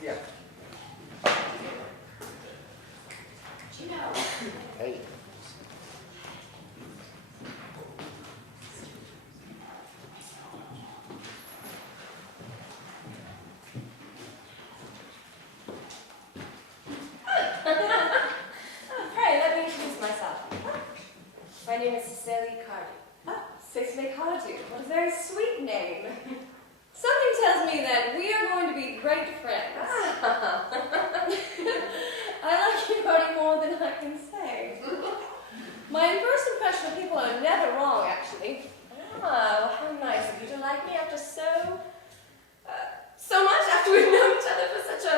Yeah. Gino. Hey. Pray, let me introduce myself. My name is Sly R. Sly R. What a very sweet name. Something tells me that we are going to be great friends. I like you already more than I can say. My first impression of people are never wrong, actually. Oh, how nice of you to like me after so much, after we've known each other for such a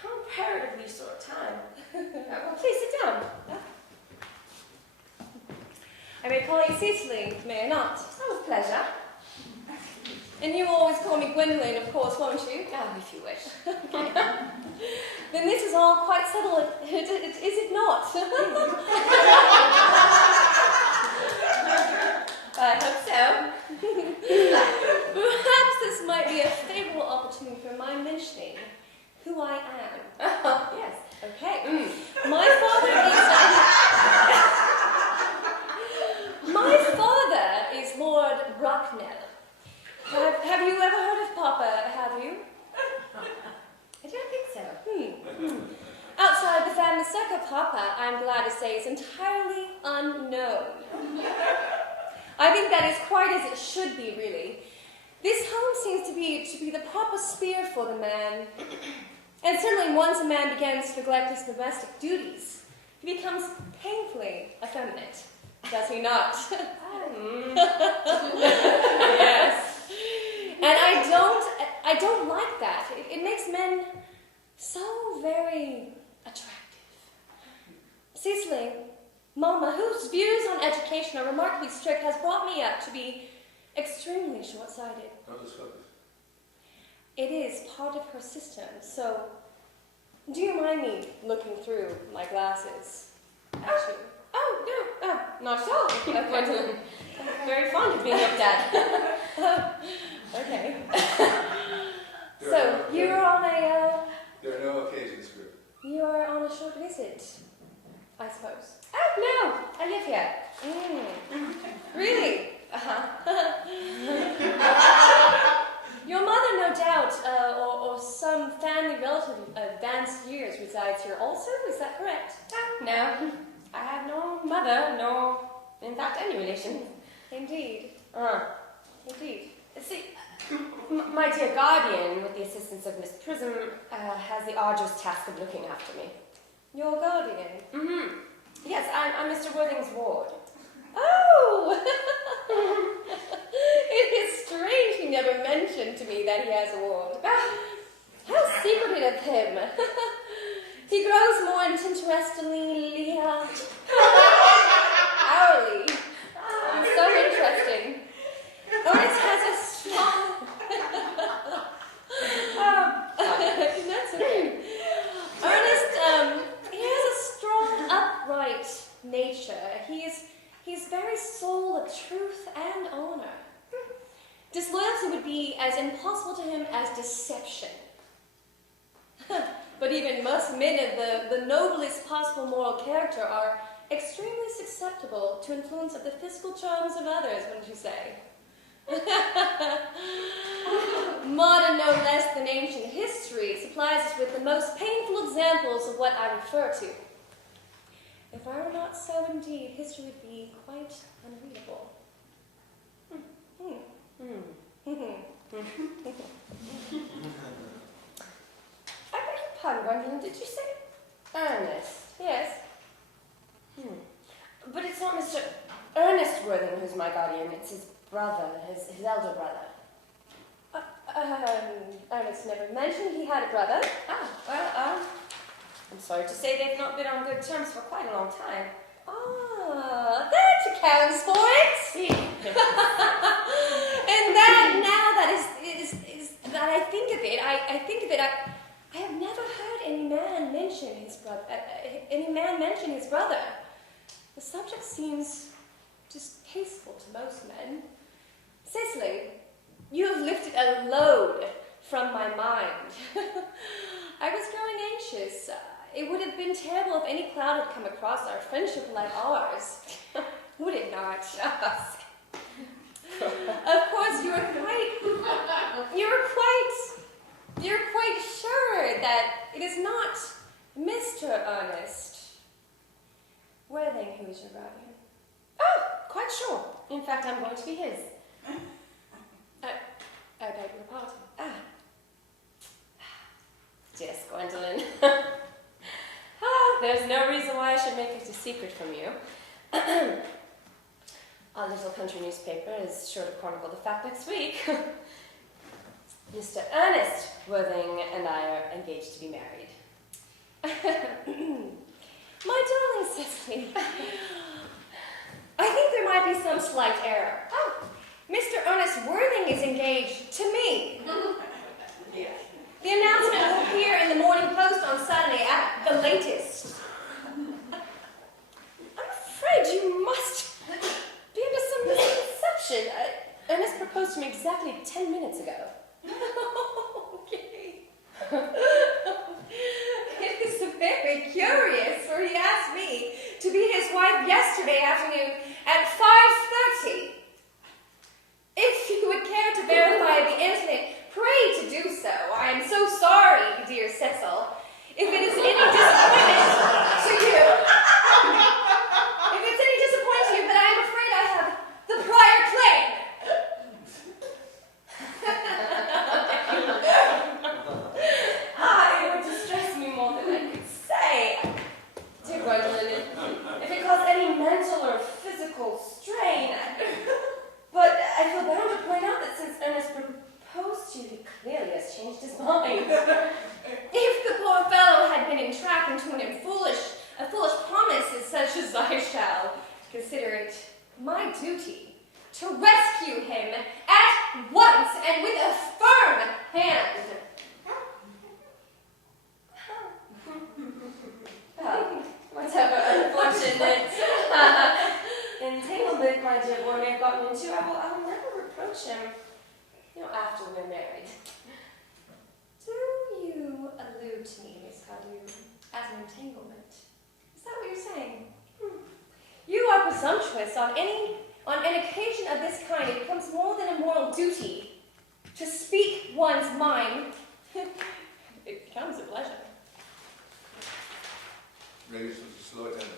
comparatively short time. Well, please sit down. I may call you Cecily, may I not? Oh, with pleasure. And you always call me Gwendolyn, of course, won't you? Oh, if you wish. Then this is all quite settled, is it not? I hope so. Perhaps this might be a favorable opportunity for my mentioning who I am. Oh, yes. Okay. My father is Lord Bracknell. Have you ever heard of Papa, have you? I don't think so. Outside the family circle, Papa, I'm glad to say, is entirely unknown. I think that is quite as it should be, really. This home seems to be the proper sphere for the man. And certainly once a man begins to neglect his domestic duties, he becomes painfully effeminate. Does he not? Yes. And I don't like that. It makes men so very attractive. Cecily, Mama, whose views on education are remarkably strict, has brought me up to be extremely short-sighted. How discovered? It is part of her system, so do you mind me looking through my glasses at you? Oh, not at all. Gwendolyn. I'm very fond of being looked at. Okay. So, you're on a, There are no occasions for it. you're on a short visit, I suppose. Oh, no. I live here. Really? Uh-huh. Your mother, no doubt, or some family relative of advanced years resides here also, is that correct? No. I have no mother, nor, in fact, any relation. Indeed. Indeed. See, my dear guardian, with the assistance of Miss Prism, has the arduous task of looking after me. Your guardian? Mm-hmm. Yes, I'm Mr. Worthing's ward. Oh! It is strange he never mentioned to me that he has a ward. How secretive of him. He grows more interestingly hourly. So interesting. Ernest has a strong... That's okay. Ernest, he has a strong, upright nature. He's very soul of truth and honor. Disloyalty would be as impossible to him as deception. But even most men of the noblest possible moral character are extremely susceptible to influence of the physical charms of others, wouldn't you say? Modern, no less than ancient history, supplies us with the most painful examples of what I refer to. If I were not so indeed, history would be quite unreadable. I beg your pardon, Gwendolyn, did you say Ernest? Yes. But it's not Mr. Ernest Worthing who's my guardian, it's his brother, his elder brother. Ernest never mentioned he had a brother. I'm sorry to say they've not been on good terms for quite a long time. That accounts for it. And that, now that is that I think of it, I have never heard any man mention his brother. The subject seems distasteful to most men. Cecily, you have lifted a load from my mind. I was growing anxious. It would have been terrible if any cloud had come across our friendship like ours. Would it not? Ask. Of course, you're quite sure that it is not Mr. Ernest Worthing who is your guardian. Oh, quite sure. In fact, I'm going to be his. I beg your pardon. Yes, Gwendolyn. There's no reason why I should make it a secret from you. Our little country newspaper is sure to chronicle the fact next week. Mr. Ernest Worthing and I are engaged to be married. My darling Cecily, I think there might be some slight error. Oh, Mr. Ernest Worthing is engaged to me. Yes. The announcement will appear in the Morning Post on Saturday at the latest. I'm afraid you must be under some misconception. Ernest proposed to me exactly 10 minutes ago. Okay. It is very curious, for he asked me to be his wife yesterday afternoon at 5:30. If you would care to verify the incident, pray to do so. I am so sorry, dear Cecil, if it is any disappointment to you. If it's any disappointment to you, but I am afraid I have the prior claim. It would distress me more than I could say. Dear Gwendolyn, if it caused any mental or physical strain, but I feel bound to point out that since Ernest proposed to you, he clearly has changed his mind. If the poor fellow had been entrapped into a foolish promise such as I shall consider it my duty to rescue him at once and with a firm hand. Whatever unfortunate entanglement my dear boy may have gotten into, I will never reproach him, after we're married. Do you allude to me, Miss Cardew, as an entanglement? Is that what you're saying? You are presumptuous. On an occasion of this kind, it becomes more than a moral duty to speak one's mind. It becomes a pleasure. Maybe slow it down.